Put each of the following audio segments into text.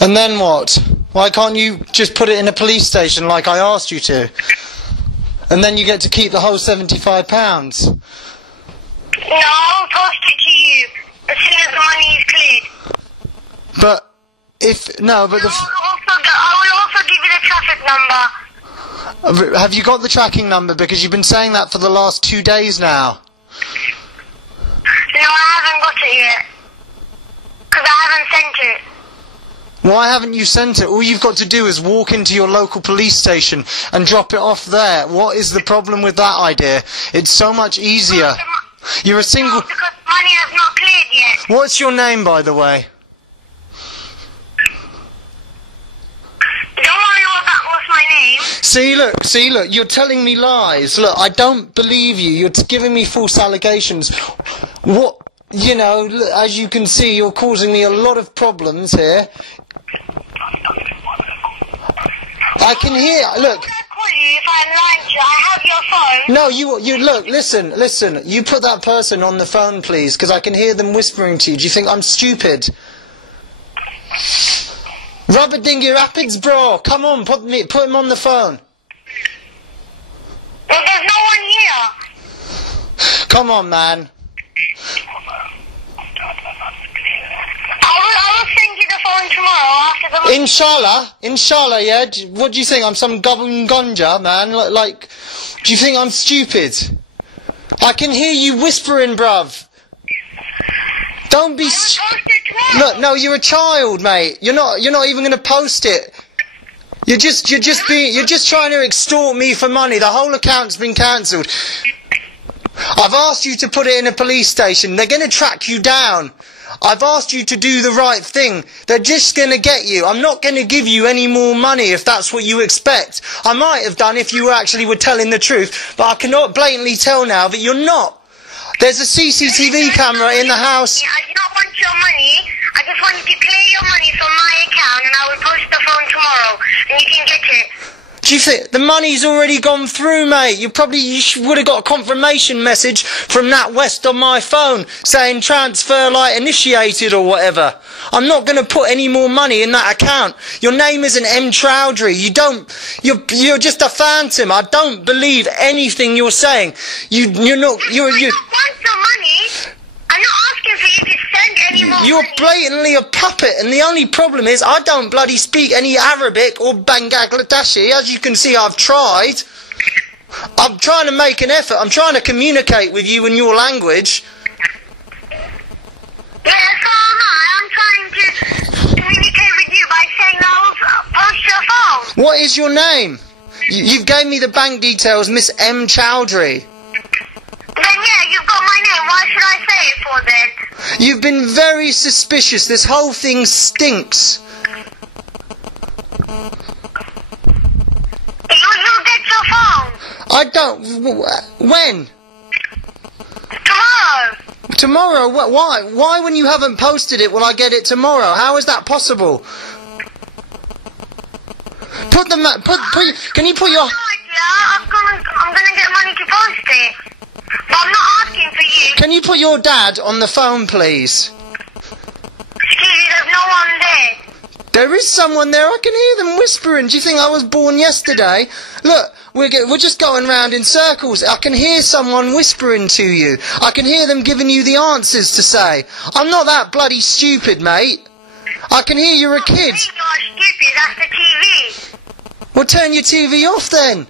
And then what? Why can't you just put it in a police station like I asked you to? And then you get to keep the whole £75. No, I'll post it to you as soon as the money is cleared. But if no, but I will also give you the traffic number. have you got the tracking number? Because you've been saying that for the last 2 days now. No, I haven't got it yet. Because I haven't sent it. Why haven't you sent it? All you've got to do is walk into your local police station and drop it off there. What is the problem with that idea? It's so much easier. You're a single... No, because money has not cleared yet. What's your name, by the way? Don't worry about what's my name. See, look, you're telling me lies. Look, I don't believe you. You're giving me false allegations. What, you know, as you can see, you're causing me a lot of problems here. I can hear, look. I'm going to call you if I'm lying to you. I have your phone. No, you look, listen, you put that person on the phone, please, because I can hear them whispering to you. Do you think I'm stupid? Rubber Dinghy Rapids, bro, come on, put him on the phone. Well, there's no one here. Come on, man. I will send you the phone tomorrow after the... Inshallah, yeah? What do you think? I'm some ganja, man? Like, do you think I'm stupid? I can hear you whispering, bruv. Don't be... Look, no, you're a child, mate. You're not even going to post it. You're just trying to extort me for money. The whole account's been cancelled. I've asked you to put it in a police station. They're going to track you down. I've asked you to do the right thing. They're just going to get you. I'm not going to give you any more money if that's what you expect. I might have done if you actually were telling the truth, but I cannot blatantly tell now that you're not. There's a CCTV camera in the house. I do not want your money. I just want you to clear your money from my account and I will post the phone tomorrow and you can get it. Do you think the money's already gone through, mate? You would have got a confirmation message from NatWest on my phone saying transfer like initiated or whatever. I'm not going to put any more money in that account. Your name isn't M. Chowdhury. You're just a phantom. I don't believe anything you're saying. You're not. I don't want your money. I'm not asking for you to send any more You're money. blatantly a puppet, and the only problem is I don't bloody speak any Arabic or Bangladeshi. As you can see, I've tried. I'm trying to make an effort. I'm trying to communicate with you in your language. Yeah, so am I. I'm trying to communicate with you by saying I'll post your phone. What is your name? You've gave me the bank details, Miss M. Chowdhury. Then yeah, you've got my name. Why should I say it for then? You've been very suspicious. This whole thing stinks. You'll get your phone. I don't... When? Tomorrow. Tomorrow? Why? Why when you haven't posted it will I get it tomorrow? How is that possible? Can you put your... No idea. I'm gonna get money to post it. But I'm not asking for you. Can you put your dad on the phone, please? Excuse me, there's no one there. There is someone there. I can hear them whispering. Do you think I was born yesterday? Look, we're just going round in circles. I can hear someone whispering to you. I can hear them giving you the answers to say. I'm not that bloody stupid, mate. I can hear you're a kid. You are stupid. That's the TV. Well, turn your TV off then.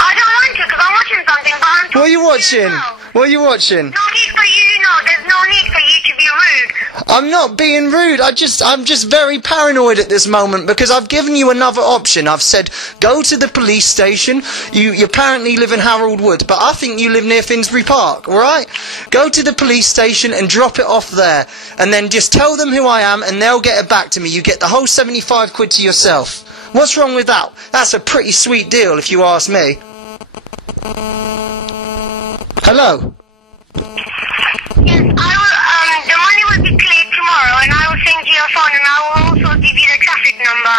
I don't want to because I'm watching something, but I'm What are you watching? now. What are you watching? No need for you, no. There's no need for you to be rude. I'm not being rude. I'm just very paranoid at this moment because I've given you another option. I've said go to the police station. You apparently live in Harrol Wood, but I think you live near Finsbury Park. All right? Go to the police station and drop it off there, and then just tell them who I am, and they'll get it back to me. You get the whole 75 quid to yourself. What's wrong with that? That's a pretty sweet deal, if you ask me. Hello. Yes, the money will be cleared tomorrow, and I will send you your phone, and I will also give you the traffic number.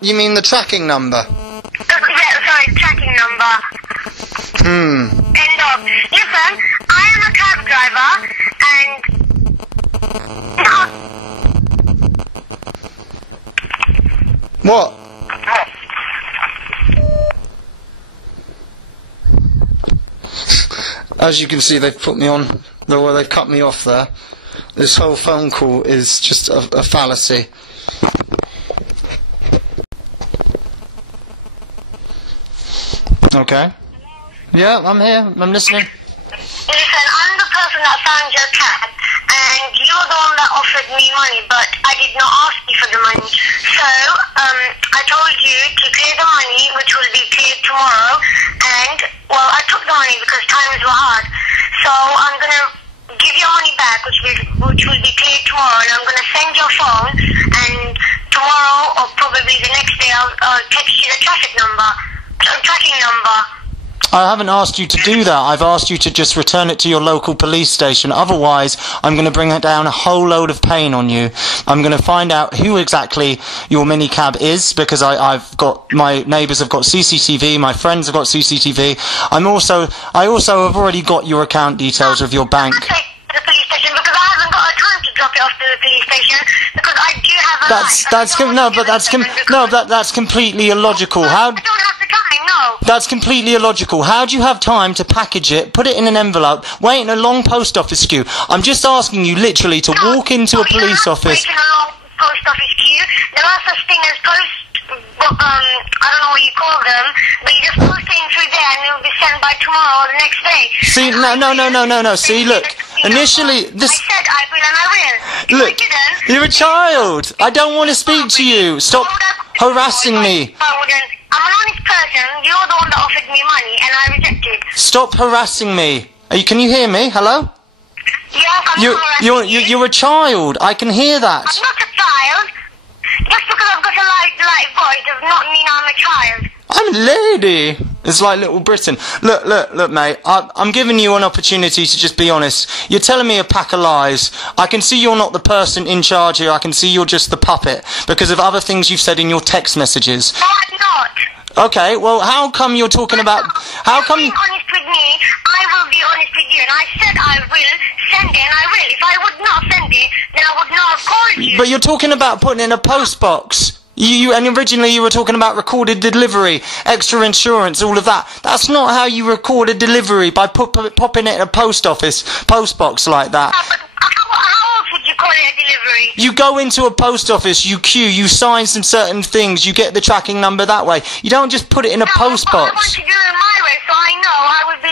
You mean the tracking number? Sorry, tracking number. End of. Listen, I am a cab driver, and What? As you can see, they've put me on, well, they've cut me off there. This whole phone call is just a fallacy. Okay. Yeah, I'm here. I'm listening. Listen, I'm the person that found your cat, and you're the one that offered me money, but I did not ask you for the money. So, I told you to clear the money, which will be cleared tomorrow, and, well, I took the money because times were hard. So, I'm going to give your money back, which will be cleared tomorrow, and I'm going to send your phone, and tomorrow, or probably the next day, I'll text you the tracking number. I haven't asked you to do that. I've asked you to just return it to your local police station. Otherwise, I'm going to bring down a whole load of pain on you. I'm going to find out who exactly your minicab is, because I've got, my neighbours have got CCTV, my friends have got CCTV. I also have already got your account details of your bank. The police station, because I haven't got time to drop it off to the police station, because I do have a life. That's completely illogical. I don't have the time, no. That's completely illogical. How do you have time to package it, put it in an envelope, wait in a long post office queue? I'm just asking you literally to walk into a police office. Wait in a long post office queue. There are such things as I don't know what you call them, but you just post it in through there and it will be sent by tomorrow or the next day. See, no. See, look. Initially, this. I said I will and I will. Look, you're a child. I don't want to speak to you. Stop harassing me. I wouldn't. I'm an honest person. You're the one that offered me money and I rejected. Stop harassing me. Can you hear me? Hello? Yes, I'm not harassing you. You're a child. I can hear that. I'm not a child. Just because I've got a light voice does not mean I'm a child. I'm a lady. It's like Little Britain. Look, mate. I'm giving you an opportunity to just be honest. You're telling me a pack of lies. I can see you're not the person in charge here. I can see you're just the puppet because of other things you've said in your text messages. No, I'm not. Okay, well, how come you're talking about... How come... If you're honest with me, I will be honest with you. And I said I will send it, and I will. If I would not send it, then I would not have called you. But you're talking about putting it in a post box. And originally you were talking about recorded delivery, extra insurance, all of that. That's not how you record a delivery, by popping it in a post box like that. How else would you call it a delivery? You go into a post office, you queue, you sign some certain things, you get the tracking number that way. You don't just put it in a post box. I want to do it my way, so I know I will be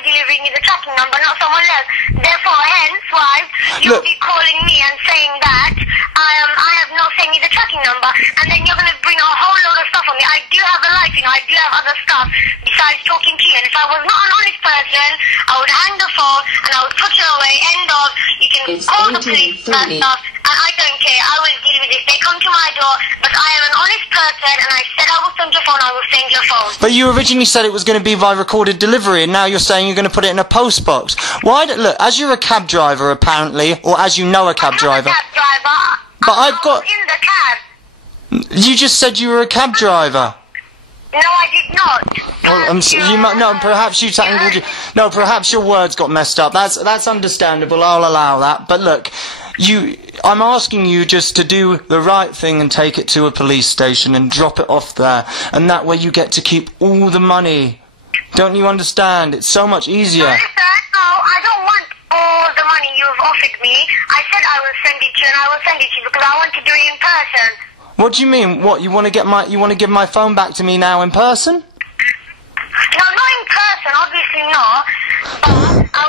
delivering you the tracking number, not someone else. Therefore, hence why you'll be calling me and saying that I have not sent you the tracking number, and then you're going to bring a whole load of stuff on me. I do have a life, I do have other stuff besides talking to you, and if I was not an honest person, I would hang the phone and I would put it away, end of. You can call the police and stuff, and I don't care. I will deal with it. They come to my door, but I am an honest person, and I said I will send your phone, I will send your phone. But you originally said it was going to be by recorded delivery, and now you're saying you're going to put it in a post box. Look, as you're a cab driver, apparently, or as you know a cab driver. I'm a cab driver. But I've got... in the cab. You just said you were a cab driver. No, I did not. Well, perhaps your words got messed up. That's understandable. I'll allow that. But look, I'm asking you just to do the right thing and take it to a police station and drop it off there, and that way you get to keep all the money. Don't you understand? It's so much easier. No, I don't want all the money you've offered me. I said I will send it to you, and I will send it to you because I want to do it in person. What do you mean? What, you want to give my phone back to me now in person? No, not in person, obviously not. But I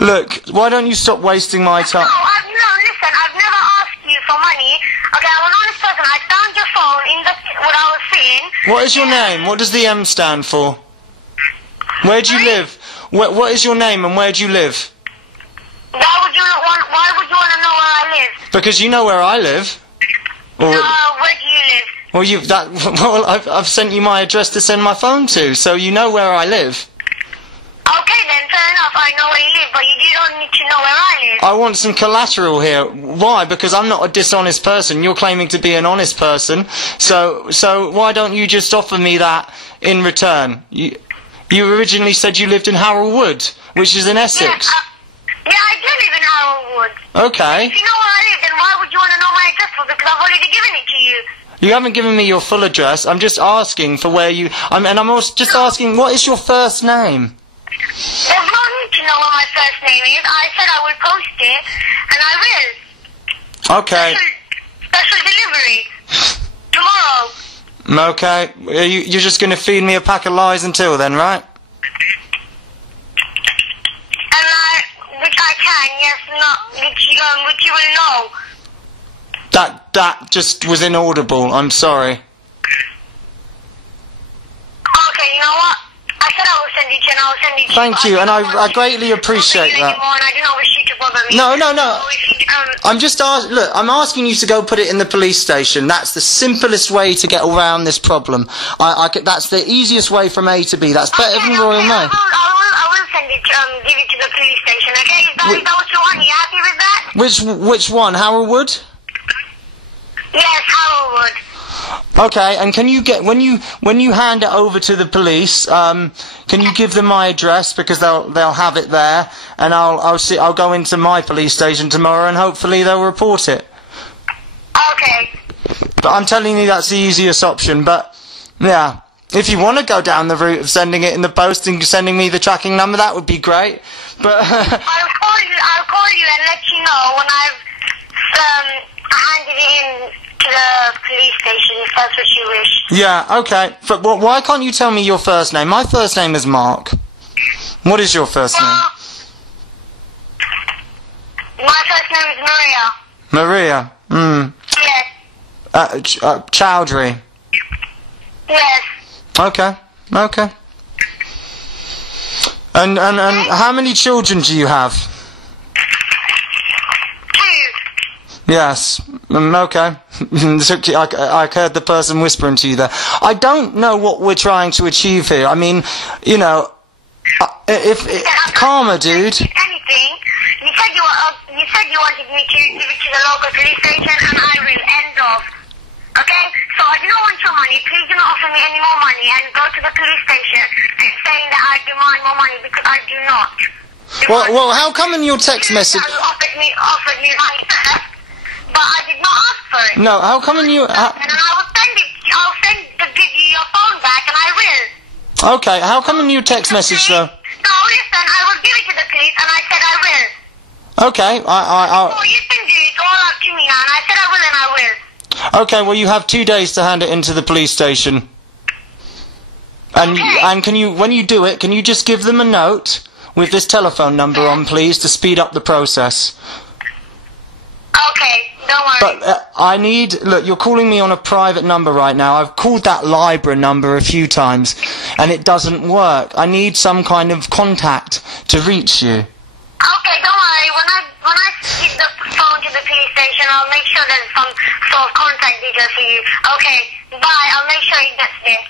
will... Look, why don't you stop wasting my time? No, listen, I've never asked you for money. Okay, I'm an honest person. I found your phone in what I was saying. What is your name? What does the M stand for? Where do you live? What is your name and where do you live? Why would you want to know where I live? Because you know where I live. Or, where do you live? Well, I've sent you my address to send my phone to, so you know where I live. Okay then, fair enough, I know where you live, but you don't need to know where I live. I want some collateral here. Why? Because I'm not a dishonest person. You're claiming to be an honest person. So why don't you just offer me that in return? You originally said you lived in Harrol Wood, which is in Essex. Yeah, I do live in Harrol Harrol. Okay. If you know where I live, then why would you want to know my address for? Because I've already given it to you. You haven't given me your full address. I'm just asking for where you... and I'm also just asking, what is your first name? There's no need to know what my first name is. I said I will post it, and I will. Okay. Special delivery. Tomorrow. Okay. You're just going to feed me a pack of lies until then, right? Which I can, yes, not, which you will know. That just was inaudible. I'm sorry. Okay, you know what? I said I will send it to you, and I will send it to you. Thank you, and I greatly appreciate that. Anymore, and I do not wish you to bother me. No. I'm just look, I'm asking you to go put it in the police station. That's the simplest way to get around this problem. That's the easiest way from A to B. That's better than Royal Mail. I will send it, give it to the police station, okay? Is that what you want? Are you happy with that? Which one? Harrol Wood? Yes, Harrol Wood. Okay, and can you get when you hand it over to the police, can you give them my address, because they'll have it there, and I'll go into my police station tomorrow and hopefully they'll report it. Okay. But I'm telling you that's the easiest option. But yeah, if you want to go down the route of sending it in the post and sending me the tracking number, that would be great. But I'll call you and let you know when I've handed it in to the police station, if that's what you wish. Yeah, okay. But why can't you tell me your first name? My first name is Mark. What is your first name? My first name is Maria. Maria. Yes. Chowdhury. Yes. Okay. And how many children do you have? 2. Yes. Okay. I heard the person whispering to you there. I don't know what we're trying to achieve here. I mean, you know, karma, dude. Anything. You said you wanted me to give it to the local police station, and I will. End of. Okay? So I do not want your money. Please do not offer me any more money, and go to the police station and saying that I demand more money, because I do not. Well, how come in your text message? You offered me money first, but I did not ask for it. No, how come in you? And I will send it. Give you your phone back, and I will. Okay, how come in your text message though? No, listen. I will give it to the police, and I said I will. Okay, Oh, you can do it all up to me now, and I said I will, and I will. Okay, well you have 2 days to hand it into the police station. And can you, when you do it, can you just give them a note with this telephone number on, please, to speed up the process? Okay, don't worry. But look, you're calling me on a private number right now. I've called that library number a few times, and it doesn't work. I need some kind of contact to reach you. Okay, don't worry. When I give the phone to the police station, I'll make sure there's some sort of contact details for you. Okay, bye. I'll make sure it gets there.